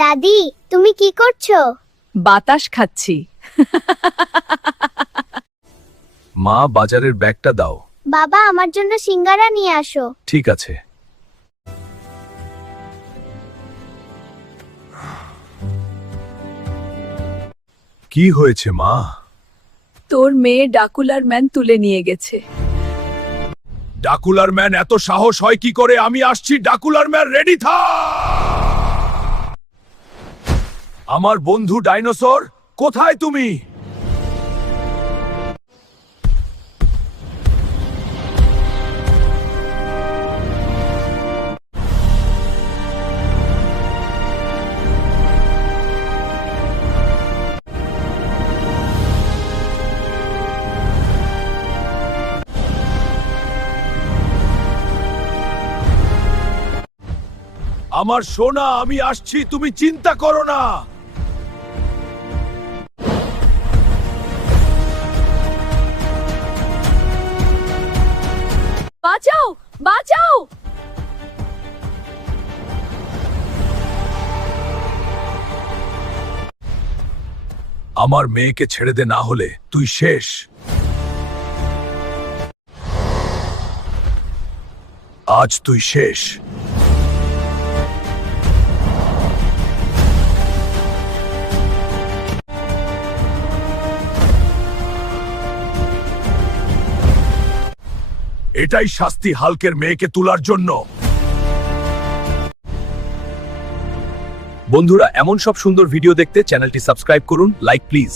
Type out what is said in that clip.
দাদি, তুমি কি করছো? বাতাস খাচ্ছি। মা, বাজারের ব্যাগটা দাও। বাবা, আমার জন্য সিঙ্গারা নিয়ে আসো। ঠিক আছে। কি হয়েছে মা? তোর মেয়ে ডাকুলার ম্যান তুলে নিয়ে গেছে। ডাকুলার ম্যান এত সাহস হয় কি করে? আমি আসছি। ডাকুলার ম্যান, রেডি থাক। আমার বন্ধু ডাইনোসর, কোথায় তুমি? আমার সোনা, আমি আসছি, তুমি চিন্তা করো না। বাঁচাও, বাঁচাও! আমার মেয়েকে ছেড়ে দে, না হলে তুই শেষ। আজ তুই শেষ। এটাই শাস্তি হাল্কের মেয়েকে তোলার জন্য। বন্ধুরা, এমন সব সুন্দর ভিডিও দেখতে চ্যানেলটি সাবস্ক্রাইব করুন, লাইক প্লিজ।